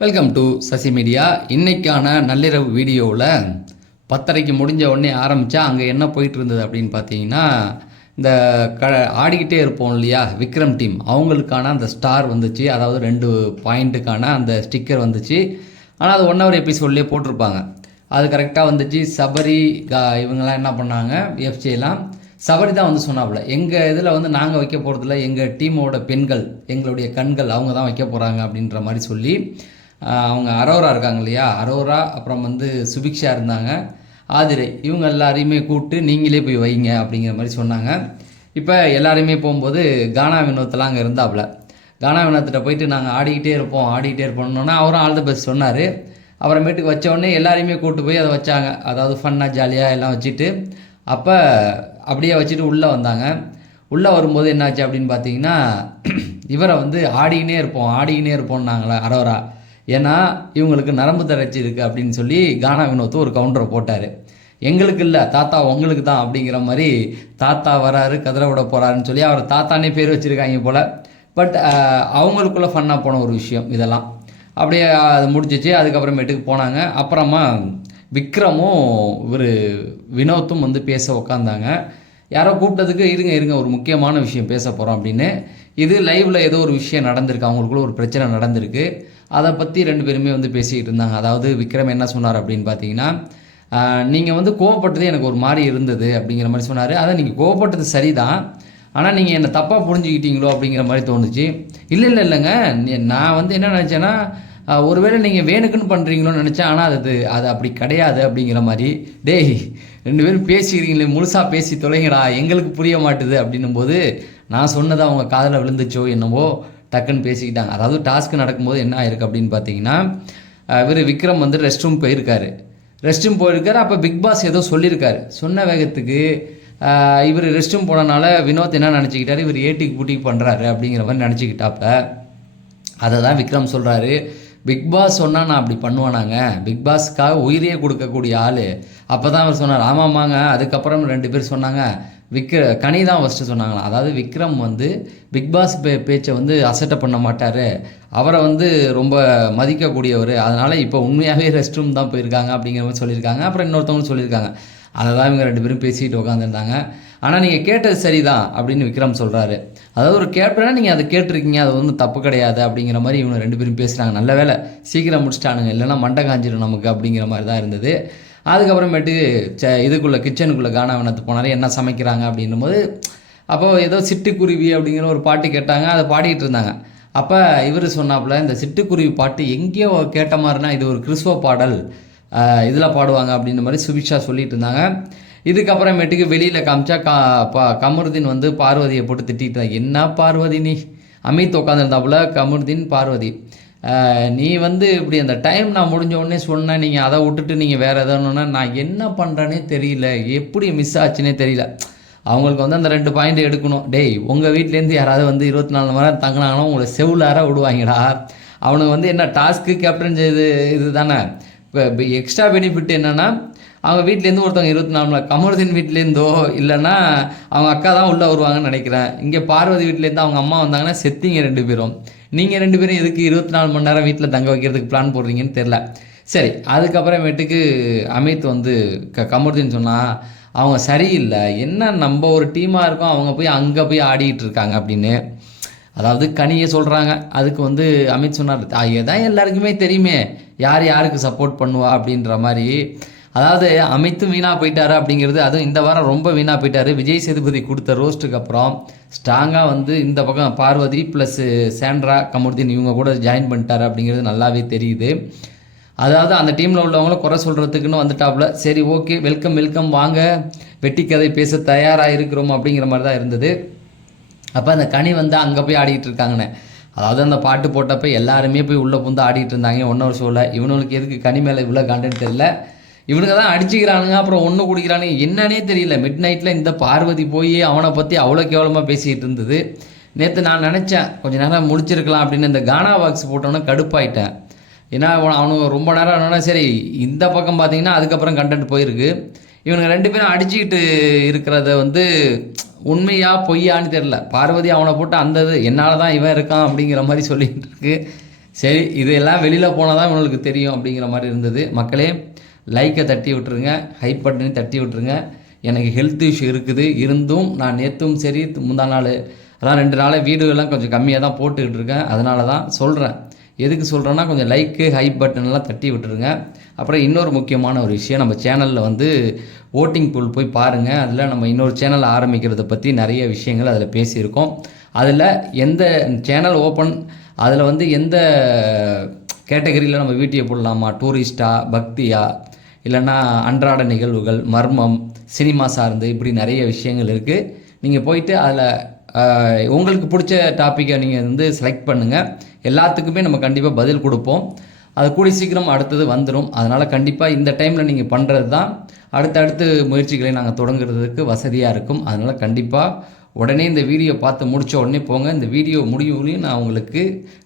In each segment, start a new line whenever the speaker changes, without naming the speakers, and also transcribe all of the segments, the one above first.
Welcome to Sasi media இன்றைக்கான நள்ளிரவு வீடியோவில் பத்தரைக்கு முடிஞ்ச உடனே ஆரம்பித்தா அங்கே என்ன போயிட்டு இருந்தது அப்படின்னு பார்த்தீங்கன்னா இந்த க ஆடிக்கிட்டே இருப்போம் இல்லையா விக்ரம் டீம். அவங்களுக்கான அந்த ஸ்டார் வந்துச்சு. அதாவது ரெண்டு பாயிண்ட்டுக்கான அந்த ஸ்டிக்கர் வந்துச்சு. ஆனால் அது ஒன் ஹவர் எபிசோட்லேயே போட்டிருப்பாங்க. அது கரெக்டாக வந்துச்சு. சபரி இவங்கெல்லாம் என்ன பண்ணாங்க எஃப்சிலாம் சபரி தான் வந்து சொன்னாப்புல எங்கள் இதில் வந்து நாங்கள் வைக்க போகிறதில்ல எங்கள் டீமோட பெண்கள் எங்களுடைய கண்கள் அவங்க தான் வைக்க போகிறாங்க அப்படின்ற மாதிரி சொல்லி அவங்க அரோரா இருக்காங்க இல்லையா? அரோரா அப்புறம் வந்து சுபிக்ஷா இருந்தாங்க. ஆதிரை இவங்க எல்லாரையுமே கூப்பிட்டு நீங்களே போய் வைங்க அப்படிங்கிற மாதிரி சொன்னாங்க. இப்போ எல்லாரையுமே போகும்போது கானா வினோத்தெலாம் அங்கே இருந்தாப்புல கானா வினோத்திட்ட போயிட்டு நாங்கள் ஆடிக்கிட்டே இருப்போம் ஆடிக்கிட்டே இருப்போம்னோன்னா அவரும் ஆல் த பெஸ்ட் சொன்னார். அப்புறமேட்டுக்கு வச்சோடனே எல்லாரையுமே கூப்பிட்டு போய் அதை வச்சாங்க. அதாவது ஃபன்னாக ஜாலியாக எல்லாம் வச்சுட்டு. அப்போ அப்படியே வச்சுட்டு உள்ளே வந்தாங்க. உள்ளே வரும்போது என்னாச்சு அப்படின்னு பார்த்தீங்கன்னா இவரை வந்து ஆடிக்கினே இருப்போம் ஆடிக்கினே இருப்போம்னாங்களே அரோரா. ஏன்னா இவங்களுக்கு நரம்பு தளர்ச்சி இருக்குது அப்படின்னு சொல்லி கானா வினோத்து ஒரு கவுண்டரை போட்டார். எங்களுக்கு இல்லை தாத்தா உங்களுக்கு தான் அப்படிங்கிற மாதிரி தாத்தா வராரு கதிரை விட போகிறாருன்னு சொல்லி அவர் தாத்தானே பேர் வச்சுருக்காங்க போல். பட் அவங்களுக்குள்ளே ஃபன்னாக போன ஒரு விஷயம் இதெல்லாம். அப்படியே அது முடிஞ்சிச்சு. அதுக்கப்புறமேட்டுக்கு போனாங்க. அப்புறமா விக்ரமும் இவர் வினோத்தும் வந்து பேச உக்காந்தாங்க. யாரோ கூப்பிட்டதுக்கு இருங்க இருங்க ஒரு முக்கியமான விஷயம் பேச போகிறோம் அப்படின்னு. இது லைவில் ஏதோ ஒரு விஷயம் நடந்திருக்கு. அவங்களுக்குள்ள ஒரு பிரச்சனை நடந்திருக்கு. அதை பற்றி ரெண்டு பேருமே வந்து பேசிக்கிட்டு இருந்தாங்க. அதாவது விக்ரம் என்ன சொன்னார் அப்படின்னு பார்த்தீங்கன்னா நீங்கள் வந்து கோவப்பட்டது எனக்கு ஒரு மாதிரி இருந்தது அப்படிங்கிற மாதிரி சொன்னார். அதை நீங்கள் கோவப்பட்டது சரிதான். ஆனால் நீங்கள் என்னை தப்பாக புரிஞ்சுக்கிட்டீங்களோ அப்படிங்கிற மாதிரி தோணுச்சு. இல்லை இல்லை இல்லைங்க. நான் வந்து என்ன நினச்சேன்னா ஒருவேளை நீங்கள் வேணுக்குன்னு பண்ணுறீங்களோன்னு நினச்சேன். ஆனால் அது அது அப்படி கிடையாது அப்படிங்கிற மாதிரி டேய் ரெண்டு பேரும் பேசிக்கிறீங்களே முழுசாக பேசி தொலைங்கடா எங்களுக்கு புரிய மாட்டுது அப்படின்னும் போது நான் சொன்னது அவங்க காதில் விழுந்துச்சோ என்னவோ டக்குன்னு பேசிக்கிட்டாங்க. அதாவது டாஸ்க் நடக்கும்போது என்ன ஆயிருக்கு அப்படின்னு பார்த்தீங்கன்னா இவர் விக்ரம் வந்து ரெஸ்ட் ரூம் போயிருக்காரு. ரெஸ்ட் ரூம் போயிருக்காரு அப்போ பிக் பாஸ் ஏதோ சொல்லியிருக்காரு. சொன்ன வேகத்துக்கு இவர் ரெஸ்ட் ரூம் போனனால வினோத் என்ன நினச்சிக்கிட்டாரு? இவர் ஏட்டிக்கு பூட்டிக்கு பண்ணுறாரு அப்படிங்கிற மாதிரி நினச்சிக்கிட்டாப்ப அதை தான் விக்ரம் சொல்கிறாரு பிக் பாஸ் சொன்னால் நான் அப்படி பண்ணுவேனாங்க. பிக் பாஸ்க்காக உயிரையே கொடுக்கக்கூடிய ஆள். அப்போ தான் அவர் சொன்னார் ஆமாமாங்க அதுக்கப்புறம் ரெண்டு பேர் சொன்னாங்க விக்ர கனி தான் ஃபஸ்ட்டு சொன்னாங்களாம். அதாவது விக்ரம் வந்து பிக் பாஸ் பே பேச்சை வந்து அசட்டை பண்ண மாட்டார். அவரை வந்து ரொம்ப மதிக்கக்கூடியவர். அதனால் இப்போ உண்மையாகவே ரெஸ்ட் ரூம் தான் போயிருக்காங்க அப்படிங்கிற மாதிரி சொல்லியிருக்காங்க. அப்புறம் இன்னொருத்தவங்களும் சொல்லியிருக்காங்க. அதை தான் இவங்க ரெண்டு பேரும் பேசிக்கிட்டு உட்காந்துருந்தாங்க ஆனால் நீங்கள் கேட்டது சரிதான் அப்படின்னு விக்ரம் சொல்கிறாரு அதாவது ஒரு கேப்டனா நீங்கள் அதை கேட்டிருக்கீங்க. அது ஒன்றும் தப்பு கிடையாது அப்படிங்கிற மாதிரி இவங்க ரெண்டு பேரும் பேசுகிறாங்க நல்ல வேலை சீக்கிரம் முடிச்சிட்டானுங்க. இல்லைன்னா மண்டை காஞ்சிடும் நமக்கு அப்படிங்கிற மாதிரி தான் இருந்தது. அதுக்கப்புறமேட்டு ச இதுக்குள்ளே கிச்சனுக்குள்ளே கானாவனத்து போனார். என்ன சமைக்கிறாங்க அப்படின்னும் போது அப்போ ஏதோ சிட்டுக்குருவி அப்படிங்கிற ஒரு பாட்டு கேட்டாங்க. அதை பாடிக்கிட்டு இருந்தாங்க. அப்போ இவர் சொன்னாப்புல இந்த சிட்டுக்குருவி பாட்டு எங்கேயோ கேட்ட மாதிரினா இது ஒரு கிறிஸ்துவ பாடல். இதில் பாடுவாங்க அப்படின்ற மாதிரி சுபிஷா சொல்லிட்டு இருந்தாங்க. இதுக்கப்புறமேட்டுக்கு வெளியில் காமிச்சா கா பா கமருதீன் வந்து பார்வதியை போட்டு திட்டிட்டு இருந்தாங்க. என்ன பார்வதி நீ? அமித் உட்காந்துருந்தாப்புல கமருதீன் பார்வதி. நீ வந்து இப்படி அந்த டைம் நான் முடிஞ்ச உடனே சொன்னேன் நீங்கள் அதை விட்டுட்டு நீங்கள் வேறு எதோன்னா நான் என்ன பண்ணுறேனே தெரியல. எப்படி மிஸ் ஆச்சுன்னே தெரியல. அவங்களுக்கு வந்து அந்த ரெண்டு பாயிண்ட் எடுக்கணும். டேய் உங்கள் வீட்லேருந்து யாராவது வந்து இருபத்தி நாலு மணி நேரம் தங்கினாங்கன்னா உங்களை செவுலார விடுவாங்கடா. அவனுக்கு வந்து என்ன டாஸ்க்கு கேப்டன் இது இது தானே இப்போ எக்ஸ்ட்ரா பெனிஃபிட் என்னென்னா அவங்க வீட்லேருந்து ஒருத்தவங்க இருபத்தி நாலு மணி கமருதீன் வீட்லேருந்தோ இல்லைன்னா அவங்க அக்கா தான் உள்ளே வருவாங்கன்னு நினைக்கிறேன். இங்கே பார்வதி வீட்லேருந்து அவங்க அம்மா வந்தாங்கன்னா செத்திங்க ரெண்டு பேரும். நீங்கள் ரெண்டு பேரும் எதுக்கு இருபத்தி நாலு மணி நேரம் வீட்டில் தங்க வைக்கிறதுக்கு பிளான் போடுறீங்கன்னு தெரில சரி அதுக்கப்புறமேட்டுக்கு அமித் வந்து க கமருதீன் சொன்னால் அவங்க சரியில்லை. என்ன நம்ம ஒரு டீமாக இருக்கோம். அவங்க போய் அங்கே போய் ஆடிக்கிட்டு இருக்காங்க அப்படின்னு. அதாவது கனியை சொல்கிறாங்க அதுக்கு வந்து அமித் சொன்னார் தான் எல்லாருக்குமே தெரியுமே. யார் யாருக்கு சப்போர்ட் பண்ணுவா? அப்படின்ற மாதிரி அதாவது அமித்தும் வீணாக போயிட்டாரு அப்படிங்கிறது அதுவும் இந்த வாரம் ரொம்ப வீணாக போயிட்டாரு. விஜய் சேதுபதி கொடுத்த ரோஸ்ட்டுக்கு அப்புறம் ஸ்ட்ராங்காக வந்து இந்த பக்கம் பார்வதி ப்ளஸ் சாண்ட்ரா கமுர்தீன் இவங்க கூட ஜாயின் பண்ணிட்டாரு அப்படிங்கிறது நல்லாவே தெரியுது. அதாவது அந்த டீமில் உள்ளவங்களும் குறை சொல்கிறதுக்குன்னு வந்துட்டாப்புல. சரி ஓகே வெல்கம் வெல்கம் வாங்க வெட்டி கதை பேச தயாராக இருக்கிறோம் அப்படிங்கிற மாதிரி தான் இருந்தது. அப்போ அந்த கனி வந்து அங்கே போய் ஆடிக்கிட்டு இருக்காங்கண்ணே. அதாவது அந்த பாட்டு போட்டப்போ எல்லாருமே போய் உள்ளே புந்து ஆடிட்டு இருந்தாங்க. ஒன்றொரு ஷோவில் இவனுக்கு எதுக்கு கனி மேலே இவ்வளோ கண்டென்ட் தெரியல. இவனுங்க தான் அடிச்சுக்கிறானுங்க அப்புறம் ஒன்று குடிக்கிறானுங்க என்னன்னே தெரியல. மிட் நைட்டில் இந்த பார்வதி போய் அவனை பற்றி அவ்வளோ கேவலமாக பேசிக்கிட்டு இருந்தது. நேற்று நான் நினச்சேன் கொஞ்சம் நேரம் முடிச்சிருக்கலாம் அப்படின்னு இந்த கானா பாக்ஸ் போட்டோன்னே கடுப்பாயிட்டேன். ஏன்னா அவனுக்கு அவனுங்க ரொம்ப நேரம் என்னன்னா சரி இந்த பக்கம் பார்த்தீங்கன்னா அதுக்கப்புறம் கண்டென்ட் போயிருக்கு. இவனுங்க ரெண்டு பேரும் அடிச்சுக்கிட்டு இருக்கிறத வந்து உண்மையா பொய்யான்னு தெரில பார்வதி அவனை போட்டு அந்த இது என்னால் தான் இவன் இருக்கான் அப்படிங்கிற மாதிரி சொல்லிகிட்டு இருக்கு. சரி இதெல்லாம் வெளியில் போனால் தான் இவனுக்கு தெரியும் அப்படிங்கிற மாதிரி இருந்தது. மக்களே லைக்கை தட்டி விட்டுருங்க ஹைப் பட்டனையும் தட்டி விட்டுருங்க. எனக்கு ஹெல்த் இஷ்யூ இருக்குது. இருந்தும் நான் நேற்றும் சரி முந்தா நாள் அதான் ரெண்டு நாளாக வீடியோலாம் கொஞ்சம் கம்மியாக தான் போட்டுக்கிட்டு இருக்கேன். அதனால தான் சொல்கிறேன் எதுக்கு சொல்கிறேன்னா கொஞ்சம் லைக்கு ஹைப் பட்டன்லாம் தட்டி விட்டுருங்க. அப்புறம் இன்னொரு முக்கியமான ஒரு விஷயம் நம்ம சேனலில் வந்து ஓட்டிங் பூல் போய் பாருங்கள் அதில் நம்ம இன்னொரு சேனல் ஆரம்பிக்கிறத பற்றி நிறைய விஷயங்கள் அதில் பேசியிருக்கோம். அதில் எந்த சேனல் ஓப்பன் அதில் வந்து எந்த கேட்டகரியில் நம்ம வீட்டியை போடலாமா? டூரிஸ்டா பக்தியா? இல்லைன்னா அன்றாட நிகழ்வுகள் மர்மம் சினிமா சார்ந்து இப்படி நிறைய விஷயங்கள் இருக்குது நீங்கள் போயிட்டு அதில் உங்களுக்கு பிடிச்ச டாப்பிக்கை நீங்கள் வந்து செலக்ட் பண்ணுங்கள் எல்லாத்துக்குமே நம்ம கண்டிப்பாக பதில் கொடுப்போம். அது கூடி சீக்கிரம் அடுத்தது வந்துடும் அதனால் கண்டிப்பாக இந்த டைமில் நீங்கள் பண்ணுறது தான் அடுத்தடுத்து முயற்சிகளை நாங்கள் தொடங்குறதுக்கு வசதியாக இருக்கும். அதனால் கண்டிப்பாக உடனே இந்த வீடியோ பார்த்து முடிச்ச உடனே போங்க. இந்த வீடியோ முடிவுகளையும் நான் உங்களுக்கு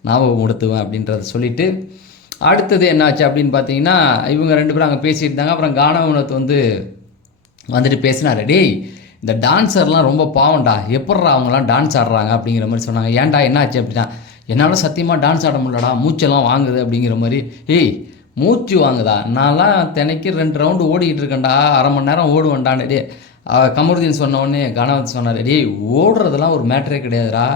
ஞாபகப்படுத்துவேன் அப்படின்றத சொல்லிவிட்டு அடுத்தது என்னாச்சு அப்படின்னு பார்த்தீங்கன்னா இவங்க ரெண்டு பேரும் அங்கே பேசிட்டு இருந்தாங்க அப்புறம் கானவனத்து வந்து வந்துட்டு பேசினாரு. டேய் இந்த டான்ஸர்லாம் ரொம்ப பாவம்டா. எப்பட்றா அவங்களாம் டான்ஸ் ஆடுறாங்க அப்படிங்கிற மாதிரி சொன்னாங்க. ஏன்டா என்னாச்சு அப்படின்னா என்னால் சத்தியமாக டான்ஸ் ஆட முடியலடா. மூச்செல்லாம் வாங்குது அப்படிங்கிற மாதிரி ஏய் மூச்சு வாங்குதா? நான்லாம் தினைக்கு ரெண்டு ரவுண்டு ஓடிக்கிட்டு இருக்கேன்டா. அரை மணி நேரம் ஓடுவேன்டான்னு. டே கமருதீன் சொன்ன உடனே கணவன் சொன்னார். டேய் ஓடுறதெல்லாம் ஒரு மேட்டரே கிடையாதுடா.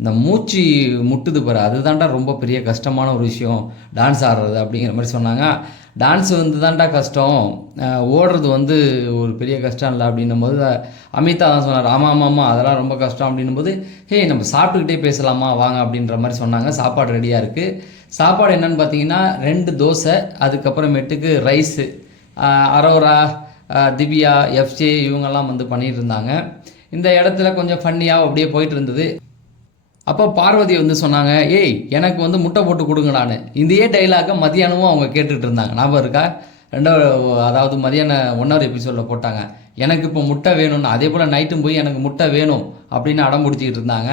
இந்த மூச்சு முட்டுது பாரு அதுதான்டா ரொம்ப பெரிய கஷ்டமான ஒரு விஷயம். டான்ஸ் ஆடுறது அப்படிங்கிற மாதிரி சொன்னாங்க. டான்ஸ் வந்து தான்டா கஷ்டம் ஓடுறது வந்து ஒரு பெரிய கஷ்டம் இல்லை அப்படின்னும் போது அமிதா தான் சொன்னார் ஆமாம் ஆமாம் ஆமாம் அதெல்லாம் ரொம்ப கஷ்டம். அப்படின்னும் போது ஹே நம்ம சாப்பிட்டுக்கிட்டே பேசலாமா? வாங்க அப்படின்ற மாதிரி சொன்னாங்க. சாப்பாடு ரெடியாக இருக்குது சாப்பாடு என்னன்னு பார்த்தீங்கன்னா ரெண்டு தோசை அதுக்கப்புறமேட்டுக்கு ரைஸு அரோரா திவ்யா எஃப்ஜே இவங்கெல்லாம் வந்து பண்ணிகிட்டு இருந்தாங்க. இந்த இடத்துல கொஞ்சம் ஃபன்னியாக அப்படியே போயிட்டு இருந்தது. அப்போ பார்வதி வந்து சொன்னாங்க ஏய் எனக்கு வந்து முட்டை போட்டு கொடுங்கடான்னு இந்தியே டைலாக மதியானமும் அவங்க கேட்டுட்டு இருந்தாங்க. ஞாபகம் இருக்கா? ரெண்டாவது அதாவது மதியான ஹவர் எபிசோடில் போட்டாங்க. எனக்கு இப்போ முட்டை வேணும்னு. அதே போல் நைட்டும் போய் எனக்கு முட்டை வேணும் அப்படின்னு அடம் பிடிச்சிக்கிட்டு இருந்தாங்க.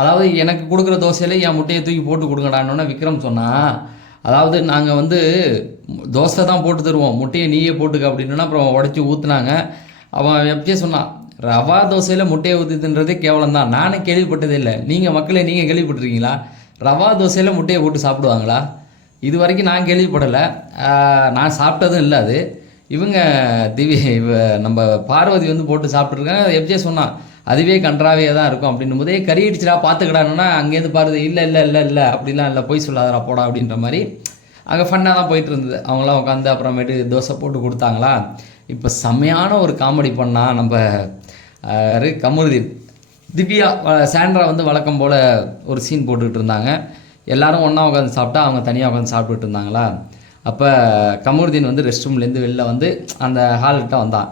அதாவது எனக்கு கொடுக்குற தோசையில் என் முட்டையை தூக்கி போட்டு கொடுங்கடான்னு விக்ரம் சொன்னான் அதாவது நாங்கள் வந்து தோசை தான் போட்டு தருவோம். முட்டையை நீயே போட்டுக்க அப்படின்னா அப்புறம் உடச்சி ஊற்றுனாங்க அவன் எப்படியே சொன்னான் ரவா தோசையில் முட்டையை ஊற்றி தின்றதே கேவலம் தான் நானும் கேள்விப்பட்டதே இல்லை நீங்கள் மக்களே நீங்கள் கேள்விப்பட்டிருக்கீங்களா? ரவா தோசையில் முட்டையை போட்டு சாப்பிடுவாங்களா? இது வரைக்கும் நான் கேள்விப்படலை. நான் சாப்பிட்டதும் இல்லை அது. இவங்க திவி இவ நம்ம பார்வதி வந்து போட்டு சாப்பிட்ருக்காங்க எப்படியே சொன்னான். அதுவே கன்றாவே தான் இருக்கும் அப்படின்னும் போதே கறி அடிச்சிடா பார்த்துக்கிடானுன்னா அங்கேருந்து பாருது இல்லை இல்லை இல்லை இல்லை அப்படிலாம் இல்லை போய் சொல்லாதடா போடா அப்படின்ற மாதிரி அங்கே ஃபன்னாக தான் போயிட்டு இருந்தது அவங்களாம் உட்காந்து அப்புறமேட்டு தோசை போட்டு கொடுத்தாங்களா? இப்போ செம்மையான ஒரு காமெடி பண்ணால் நம்ம யாரு? கமருதீன் திவ்யா சாண்ட்ரா வந்து வழக்கம் போல் ஒரு சீன் போட்டுக்கிட்டு இருந்தாங்க. எல்லாரும் ஒன்றா உட்காந்து சாப்பிட்டா அவங்க தனியாக உட்காந்து சாப்பிட்டுட்டு இருந்தாங்களா? அப்போ கமருதீன் வந்து ரெஸ்ட் ரூம்லேருந்து வெளில வந்து அந்த ஹால்கிட்ட வந்தான்.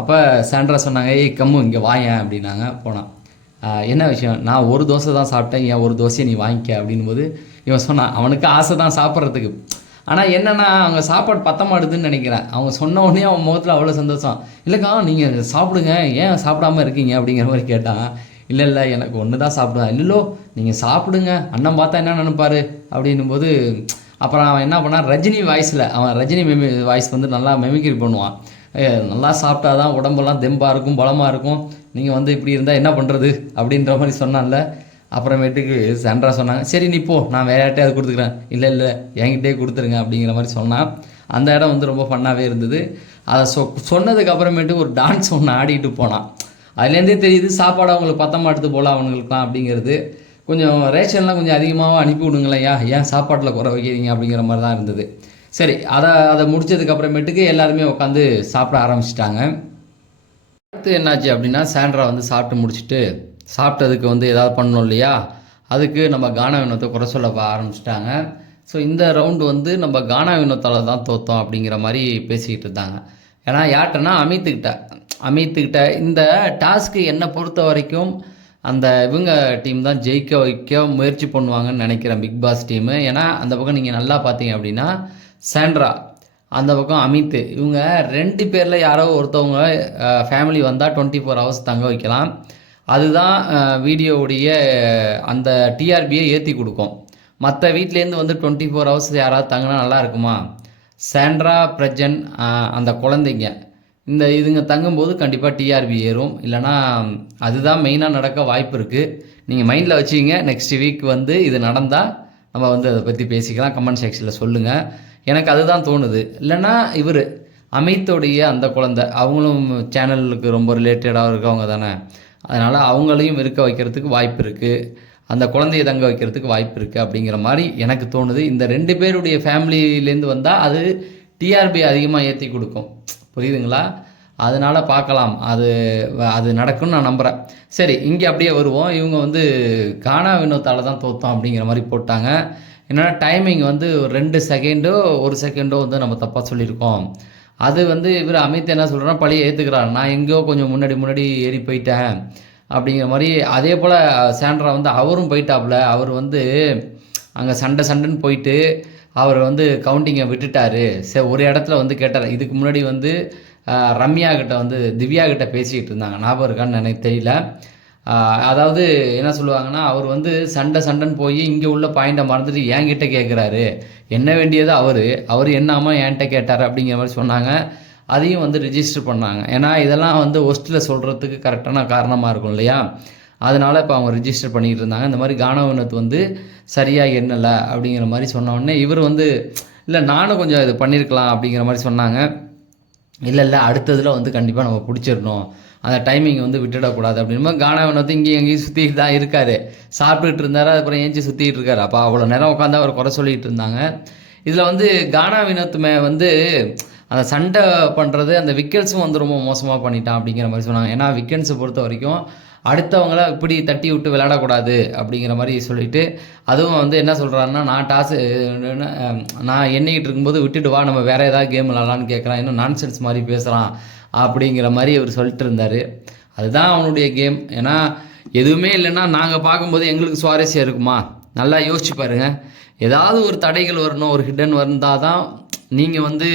அப்போ சாண்ட்ரா சொன்னாங்க ஏய் கம்மு இங்கே வாயேன் அப்படின்னாங்க போனான். என்ன விஷயம்? நான் ஒரு தோசை தான் சாப்பிட்டேன் ஏன் ஒரு தோசையை நீ வாங்கிக்க? அப்படின்னும் போது இவன் சொன்னான் அவனுக்கு ஆசை தான் சாப்பிட்றதுக்கு. ஆனால் என்னென்னா அவங்க சாப்பாடு பத்தமாடுதுன்னு நினைக்கிறேன். அவங்க சொன்ன உடனே அவன் முகத்தில் அவ்வளோ சந்தோஷம். இல்லைக்கா நீங்கள் சாப்பிடுங்க. ஏன் சாப்பிடாம இருக்கீங்க? அப்படிங்கிற மாதிரி கேட்டான். இல்லை இல்லை எனக்கு ஒன்று தான் சாப்பிடுவேன். இல்லைல்லோ நீங்கள் சாப்பிடுங்க. அண்ணன் பார்த்தா என்ன நினைப்பார்? அப்படின்னும் போது அப்புறம் அவன் என்ன பண்ணான்? ரஜினி வாய்ஸில் அவன் ரஜினி மெமி வாய்ஸ் வந்து நல்லா மெமிக்ரி பண்ணுவான். நல்லா சாப்பிட்டா தான் உடம்பெல்லாம் தெம்பாக இருக்கும் பலமாக இருக்கும். நீங்கள் வந்து இப்படி இருந்தால் என்ன பண்ணுறது அப்படின்ற மாதிரி சொன்னான்ல. அப்புறமேட்டுக்கு சென்ட்ரா சொன்னாங்க சரி நீ போ நான் வேற அது கொடுத்துக்கிறேன். இல்லை இல்லை என்கிட்டே கொடுத்துருங்க அப்படிங்கிற மாதிரி சொன்னான் அந்த இடம் வந்து ரொம்ப ஃபன்னாகவே இருந்தது. அதை சொ சொன்னதுக்கு அப்புறமேட்டு ஒரு டான்ஸ் ஒன்று ஆடிட்டு போனான். அதுலேருந்தே தெரியுது சாப்பாடு அவங்களுக்கு பத்த மாட்டுது போல அவங்களுக்குலாம் அப்படிங்கிறது. கொஞ்சம் ரேஷன்லாம் கொஞ்சம் அதிகமாக அனுப்பி விடுங்களேன் ஏன் சாப்பாட்டில் குறை வைக்கிறீங்க அப்படிங்கிற மாதிரி தான் இருந்தது. சரி அதை அதை முடிச்சதுக்கப்புறமேட்டுக்கு எல்லாருமே உட்காந்து சாப்பிட ஆரம்பிச்சிட்டாங்க. அடுத்து என்னாச்சு அப்படின்னா சாண்ட்ரா வந்து சாப்பிட்டு முடிச்சுட்டு சாப்பிட்டதுக்கு வந்து ஏதாவது பண்ணணும் இல்லையா? அதுக்கு நம்ம கானா வினோத்தை குறை சொல்ல ஆரம்பிச்சிட்டாங்க. ஸோ இந்த ரவுண்டு வந்து நம்ம கானா வினோத்தால் தான் தோத்தோம் அப்படிங்கிற மாதிரி பேசிக்கிட்டு இருந்தாங்க. ஏன்னா யார்கிட்டனா அமித்துக்கிட்ட. அமித்துக்கிட்ட இந்த டாஸ்க்கு என்னை பொறுத்த வரைக்கும் அந்த இவங்க டீம் தான் ஜெயிக்க வைக்க முயற்சி பண்ணுவாங்கன்னு நினைக்கிறேன் பிக் பாஸ் டீமு ஏன்னா அந்த பக்கம் நீங்கள் நல்லா பார்த்தீங்க அப்படின்னா சாண்ட்ரா அந்த பக்கம் அமித். இவங்க ரெண்டு பேரில் யாரோ ஒருத்தவங்க ஃபேமிலி வந்தால் டுவெண்ட்டி ஃபோர் ஹவர்ஸ் தங்க வைக்கலாம். அதுதான் வீடியோவுடைய அந்த டிஆர்பியை ஏற்றி கொடுக்கும். மற்ற வீட்லேருந்து வந்து டுவெண்ட்டி ஃபோர் ஹவர்ஸ் யாராவது தங்கினா நல்லா இருக்குமா சாண்ட்ரா பிரஜன் அந்த குழந்தைங்க. இந்த இதுங்க தங்கும்போது கண்டிப்பாக டிஆர்பி ஏறும். இல்லைனா அதுதான் மெயினாக நடக்க வாய்ப்பு இருக்குது நீங்கள் மைண்டில் வச்சுக்கிங்க. நெக்ஸ்ட் வீக் வந்து இது நடந்தால் நம்ம வந்து அதை பற்றி பேசிக்கலாம். கமெண்ட் செக்ஷனில் சொல்லுங்கள் எனக்கு அதுதான் தோணுது. இல்லைன்னா இவர் அமித்தோடைய அந்த குழந்தை அவங்களும் சேனலுக்கு ரொம்ப ரிலேட்டடாக இருக்கவங்க தானே. அதனால் அவங்களையும் இருக்க வைக்கிறதுக்கு வாய்ப்பு இருக்குது அந்த குழந்தைய தங்க வைக்கிறதுக்கு வாய்ப்பு இருக்குது அப்படிங்கிற மாதிரி எனக்கு தோணுது. இந்த ரெண்டு பேருடைய ஃபேமிலியிலேருந்து வந்தால் அது டிஆர்பி அதிகமாக ஏற்றி கொடுக்கும். புரியுதுங்களா? அதனால் பார்க்கலாம். அது அது நடக்கும்னு நான் நம்புகிறேன் சரி இங்கே அப்படியே வருவோம். இவங்க வந்து கானா வினோத்தால் தான் தோத்தோம் அப்படிங்கிற மாதிரி போட்டாங்க. என்னென்னா டைமிங் வந்து ஒரு ரெண்டு செகண்டோ ஒரு செகண்டோ வந்து நம்ம தப்பாக சொல்லியிருக்கோம். அது வந்து இவர் அமித் என்ன சொல்கிறேன்னா பழைய ஏற்றுக்கிறார் நான் எங்கேயோ கொஞ்சம் முன்னாடி முன்னாடி ஏறி போயிட்டேன். அப்படிங்கிற மாதிரி அதே போல் சாண்ட்ரா வந்து அவரும் போயிட்டாப்புல. அவர் வந்து அங்கே சண்டை சண்டைன்னு போயிட்டு அவர் வந்து கவுண்டிங்கை விட்டுட்டாரு. சரி ஒரு இடத்துல வந்து கேட்டார். இதுக்கு முன்னாடி வந்து ரம்யா கிட்ட வந்து திவ்யா கிட்ட பேசிக்கிட்டு இருந்தாங்க. ஞாபகம் இருக்கான்னு எனக்கு தெரியல. அதாவது என்ன சொல்லுவாங்கன்னா அவர் வந்து சண்டை சண்டைன்னு போய் இங்கே உள்ள பாயிண்டை மறந்துட்டு என்கிட்ட கேட்குறாரு என்ன வேண்டியது அவர்? அவர் என்னாம என்கிட்ட கேட்டார் அப்படிங்கிற மாதிரி சொன்னாங்க. அதையும் வந்து ரிஜிஸ்டர் பண்ணாங்க. ஏன்னா இதெல்லாம் வந்து ஒஸ்ட்டில் சொல்கிறதுக்கு கரெக்டான காரணமாக இருக்கும் இல்லையா? அதனால் இப்போ அவங்க ரிஜிஸ்டர் பண்ணிக்கிட்டு இருந்தாங்க. இந்த மாதிரி கானவனத்து வந்து சரியாக எண்ணலை அப்படிங்கிற மாதிரி சொன்ன உடனே இவர் வந்து இல்லை நானும் கொஞ்சம் இது பண்ணியிருக்கலாம் அப்படிங்கிற மாதிரி சொன்னாங்க. இல்லை இல்லை அடுத்ததில் வந்து கண்டிப்பாக நம்ம பிடிச்சிடணும். அந்த டைமிங் வந்து விட்டுடக்கூடாது அப்படின்னு கானாவன் வந்து இங்கேயும் எங்கேயும் சுற்றிட்டு தான் இருக்காரு. சாப்பிட்டுட்டு இருந்தார் அதுக்கப்புறம் ஏஞ்சி சுற்றிட்டு இருக்காரு. அப்போ அவ்வளோ நேரம் உட்காந்து அவர் குறை சொல்லிட்டு இருந்தாங்க. இதில் வந்து கானா வினோத்துமே வந்து அந்த சண்டை பண்ணுறது அந்த விக்கெட்ஸும் வந்து ரொம்ப மோசமாக பண்ணிட்டான் அப்படிங்கிற மாதிரி சொன்னாங்க. ஏன்னா விக்கெட்ஸை பொறுத்த வரைக்கும் அடுத்தவங்கள இப்படி தட்டி விட்டு விளையாடக்கூடாது அப்படிங்கிற மாதிரி சொல்லிட்டு அதுவும் வந்து என்ன சொல்கிறாருன்னா நான் டாஸ் நான் எண்ணிக்கிட்டு இருக்கும்போது விட்டுட்டு வா நம்ம வேறு ஏதாவது கேம் விளாட்லான்னு கேட்குறான் இன்னும் நான்சென்ஸ் மாதிரி பேசுகிறான் அப்படிங்கிற மாதிரி அவர் சொல்லிட்டு இருந்தார். அதுதான் அவனுடைய கேம். ஏன்னா எதுவுமே இல்லைன்னா நாங்கள் பார்க்கும்போது எங்களுக்கு சுவாரஸ்யம் இருக்குமா? நல்லா யோசிச்சு பாருங்க. ஏதாவது ஒரு தடைகள் வரணும் ஒரு ஹிடன் வந்தால் தான் நீங்கள் வந்து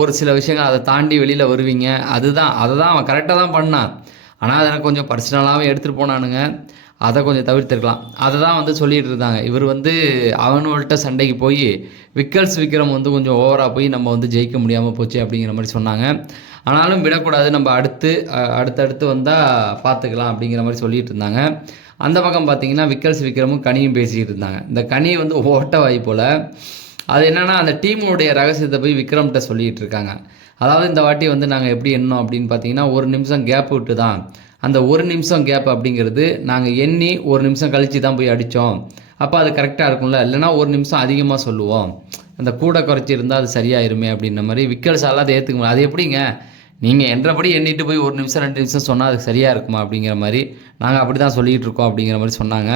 ஒரு சில விஷயங்கள் அதை தாண்டி வெளியில் வருவீங்க. அதுதான் அதை தான் அவன் கரெக்டாக தான் பண்ணான். ஆனால் அதை எனக்கு கொஞ்சம் பர்சனலாகவே எடுத்துகிட்டு போனானுங்க. அதை கொஞ்சம் தவிர்த்திருக்கலாம். அதை தான் வந்து சொல்லிகிட்டு இருந்தாங்க இவர் வந்து அவனுங்கள்ட்ட சண்டைக்கு போய் விக்கல்ஸ் விக்ரம் வந்து கொஞ்சம் ஓவராக போய் நம்ம வந்து ஜெயிக்க முடியாமல் போச்சு அப்படிங்கிற மாதிரி சொன்னாங்க. ஆனாலும் விடக்கூடாது நம்ம அடுத்து அடுத்தடுத்து வந்தால் பார்த்துக்கலாம் அப்படிங்கிற மாதிரி சொல்லிகிட்டு இருந்தாங்க அந்த பக்கம் பார்த்தீங்கன்னா விக்கல்ஸ் விக்ரமும் கனியும் பேசிக்கிட்டு இருந்தாங்க இந்த கனி வந்து ஓட்ட வாய் போல் அது என்னென்னா அந்த டீமுடைய ரகசியத்தை போய் விக்ரம்கிட்ட சொல்லிகிட்டு இருக்காங்க அதாவது இந்த வாட்டி வந்து நாங்கள் எப்படி எண்ணோம் அப்படின்னு பார்த்தீங்கன்னா ஒரு நிமிஷம் கேப் விட்டு தான் அந்த ஒரு நிமிஷம் கேப் அப்படிங்கிறது நாங்கள் எண்ணி ஒரு நிமிஷம் கழித்து தான் போய் அடித்தோம் அப்போ அது கரெக்டாக இருக்கும்ல? இல்லைன்னா ஒரு நிமிஷம் அதிகமாக சொல்லுவோம். அந்த கூட குறைச்சி இருந்தால் அது சரியாயிருமே அப்படின்ற மாதிரி விக்கல்ஸ் எல்லாம் அதை ஏற்றுக்க முடியாது அது எப்படிங்க? நீங்கள் என்றபடி எண்ணிட்டு போய் ஒரு நிமிஷம் ரெண்டு நிமிஷம் சொன்னால் அது சரியாக இருக்குமா அப்படிங்கிற மாதிரி நாங்கள் அப்படி தான் சொல்லிகிட்டு இருக்கோம் அப்படிங்கிற மாதிரி சொன்னாங்க.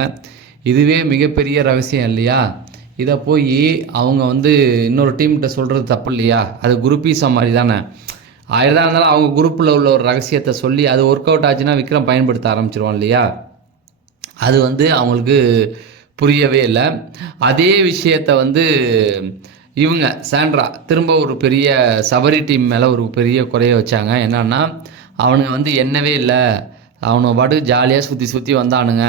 இதுவே மிகப்பெரிய ரகசியம் இல்லையா? இதை போய் அவங்க வந்து இன்னொரு டீம்கிட்ட சொல்கிறது தப்பு இல்லையா? அது குரூப்பீஸாக e மாதிரி தானே ஆயிரம் தான் இருந்தாலும் அவங்க குரூப்பில் உள்ள ஒரு ரகசியத்தை சொல்லி அது ஒர்க் அவுட் ஆச்சுன்னா விக்ரம் பயன்படுத்த ஆரம்பிச்சிருவான் இல்லையா? அது வந்து அவங்களுக்கு புரியவே இல்லை. அதே விஷயத்தை வந்து இவங்க சாண்ட்ரா திரும்ப ஒரு பெரிய சபரி டீம் மேலே ஒரு பெரிய குறைய வச்சாங்க. என்னன்னா அவனுங்க வந்து என்னவே இல்லை. அவனை பாட்டு ஜாலியாக சுற்றி சுற்றி வந்தானுங்க.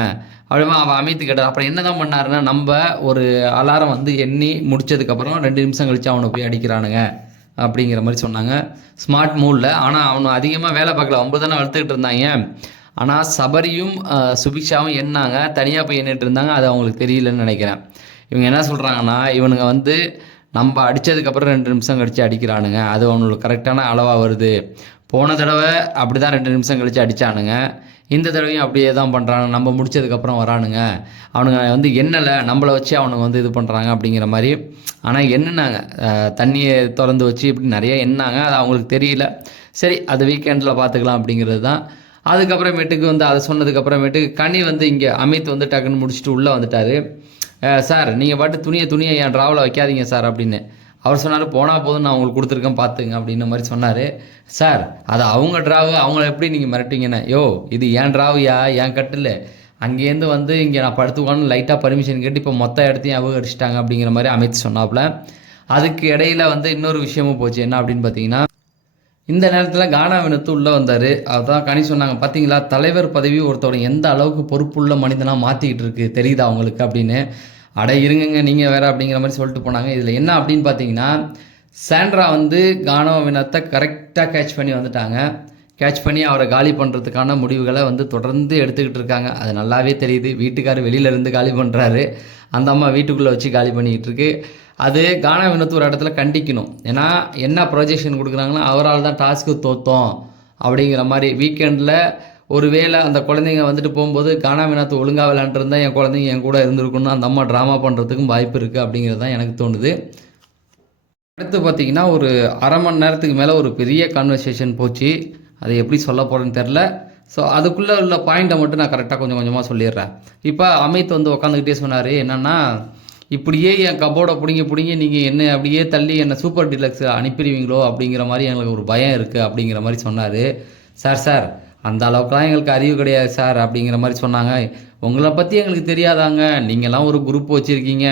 அப்படிமா அவன் அமைத்து கேட்டார் அப்புறம் என்ன தான் பண்ணாருன்னா நம்ம ஒரு அலாரம் வந்து எண்ணி முடிச்சதுக்கப்புறம் ரெண்டு நிமிஷம் கழித்து அவனை போய் அடிக்கிறானுங்க. அப்படிங்கிற மாதிரி சொன்னாங்க. ஸ்மார்ட் மூடில் ஆனால் அவனு அதிகமாக வேலை பார்க்கல. ஒன்பது தானே வளர்த்துக்கிட்டு இருந்தாங்க ஆனால் சபரியும் சுபிக்ஷாவும் எண்ணாங்க தனியாக போய் எண்ணிட்டு இருந்தாங்க. அது அவங்களுக்கு தெரியலன்னு நினைக்கிறேன். இவங்க என்ன சொல்கிறாங்கன்னா இவனுங்க வந்து நம்ம அடித்ததுக்கப்புறம் ரெண்டு நிமிஷம் கழித்து அடிக்கிறானுங்க. அது அவனுக்கு கரெக்டான அளவாக வருது. போன தடவை அப்படி தான் ரெண்டு நிமிஷம் கழித்து அடித்தானுங்க இந்த தடவையும் அப்படியே தான் பண்ணுறாங்க நம்ம முடிச்சதுக்கப்புறம் வரானுங்க. அவனுங்க வந்து என்னலை நம்மளை வச்சு அவனுங்க வந்து இது பண்ணுறாங்க அப்படிங்கிற மாதிரி. ஆனால் என்னென்னாங்க தண்ணியை திறந்து வச்சு இப்படி நிறைய எண்ணாங்க அது அவங்களுக்கு தெரியல. சரி அது வீக்கெண்டில் பார்த்துக்கலாம் அப்படிங்கிறது தான். அதுக்கப்புறமேட்டுக்கு வந்து அதை சொன்னதுக்கப்புறமேட்டுக்கு கனி வந்து இங்கே அமித் வந்து டக்குன்னு முடிச்சுட்டு உள்ளே வந்துட்டார். சார் நீங்கள் பாட்டு துணியை துணியை என் ட்ராவலில் வைக்காதீங்க சார் அப்படின்னு. அவர் சொன்னார் போனால் போதும் நான் உங்களுக்கு கொடுத்துருக்கேன் பார்த்துங்க அப்படின்ற மாதிரி சொன்னார். சார் அது அவங்க ட்ராவு அவங்கள எப்படி நீங்கள் மிரட்டிங்கன்னு யோ இது ஏன் ட்ராவுயா என் கட்டில்? அங்கேருந்து வந்து இங்கே நான் படுத்துக்கோன்னு லைட்டாக பர்மிஷன் கேட்டு இப்போ மொத்த இடத்தையும் அபகரிச்சிட்டாங்க அப்படிங்கிற மாதிரி அமைச்சு சொன்னாப்புல அதுக்கு இடையில வந்து இன்னொரு விஷயமும் போச்சு. என்ன அப்படின்னு பார்த்தீங்கன்னா இந்த நேரத்தில் கானா வினத்து உள்ளே வந்தார். அதான் கனி சொன்னாங்க பார்த்தீங்களா தலைவர் பதவி ஒருத்தவரை எந்த அளவுக்கு பொறுப்புள்ள மனிதனாக மாற்றிக்கிட்டு இருக்கு? தெரியுதா அவங்களுக்கு அப்படின்னு. அட இருங்குங்க நீங்கள் வேறு அப்படிங்கிற மாதிரி சொல்லிட்டு போனாங்க. இதில் என்ன அப்படின்னு பார்த்தீங்கன்னா சாண்ட்ரா வந்து கானோ வினத்தை கரெக்டாக கேட்ச் பண்ணி வந்துட்டாங்க. கேட்ச் பண்ணி அவரை காலி பண்ணுறதுக்கான முடிவுகளை வந்து தொடர்ந்து எடுத்துக்கிட்டு இருக்காங்க. அது நல்லாவே தெரியுது. வீட்டுக்கார் வெளியில இருந்து காலி பண்ணுறாரு அந்த அம்மா வீட்டுக்குள்ளே வச்சு காலி பண்ணிக்கிட்டு இருக்கு. அது கானா வினத்து ஒரு இடத்துல கண்டிக்கணும். ஏன்னா என்ன ப்ரொஜெக்ஷன் கொடுக்குறாங்கன்னா அவரால் தான் டாஸ்க்கு தோத்தோம் அப்படிங்கிற மாதிரி. வீக்கெண்டில் ஒருவேளை அந்த குழந்தைங்க வந்துட்டு போகும்போது காணா வினாத்து ஒழுங்காக விளையாண்டுருந்தா என் குழந்தைங்க என் கூட இருந்திருக்குன்னு அந்த அம்மா ட்ராமா பண்ணுறதுக்கும் வாய்ப்பு இருக்குது அப்படிங்கிறது தான் எனக்கு தோணுது. அடுத்து பார்த்தீங்கன்னா ஒரு அரை மணி நேரத்துக்கு மேலே ஒரு பெரிய கான்வர்சேஷன் போச்சு. அதை எப்படி சொல்ல போகிறேன்னு தெரில ஸோ அதுக்குள்ளே உள்ள பாயிண்ட்டை மட்டும் நான் கரெக்டாக கொஞ்சம் கொஞ்சமாக சொல்லிடுறேன். இப்போ அமித் வந்து உட்காந்துக்கிட்டே சொன்னார் என்னென்னா இப்படியே என் கபோர்டை பிடிங்கி பிடிங்கி நீங்கள் என்ன அப்படியே தள்ளி என்னை சூப்பர் டிலக்ஸ் அனுப்பிடுவீங்களோ அப்படிங்கிற மாதிரி எங்களுக்கு ஒரு பயம் இருக்குது அப்படிங்கிற மாதிரி சொன்னார். சார் சார் அந்த அளவுக்குலாம் எங்களுக்கு அறிவு கிடையாது சார் அப்படிங்கிற மாதிரி சொன்னாங்க. உங்களை பற்றி எங்களுக்கு தெரியாதாங்க. நீங்கள்லாம் ஒரு குரூப் வச்சுருக்கீங்க.